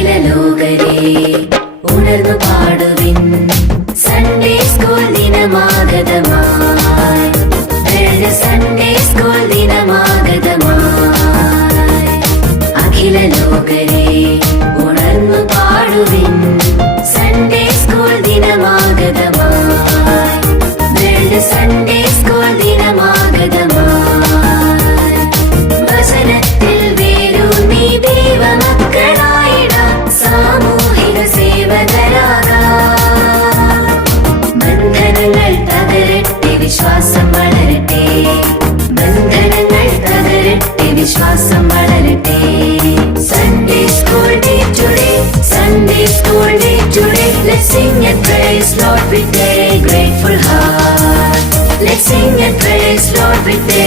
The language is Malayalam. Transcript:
അഖില ലോകരെ ഉണർന്നു പാടുവിൻ, സൺഡേ സ്കൂൾ ദിനമാഗതമായി. സൺഡേ സ്കൂൾ ദിനമാഗതമായി. അഖില ലോകരെ ഉണർന്നു പാടുവിൻ, സൺഡേ സ്കൂൾ ദിനമാഗതമായി. സൺഡേ സ്കൂൾ ദിനമാഗതമായി. വചനത്തിൽ വേരൂന്നി ദൈവമക്കളായിടാം, സാമൂഹിക സേവകരാകാം. ബന്ധനങ്ങൾ തകരട്ടെ, വിശ്വാസം വളരട്ടെ. ബന്ധനങ്ങൾ തകരട്ടെ, വിശ്വാസം വളരട്ടെ. Sunday school day today, Sunday school day today. Let's sing and praise Lord with a grateful heart. Let's sing and praise Lord with a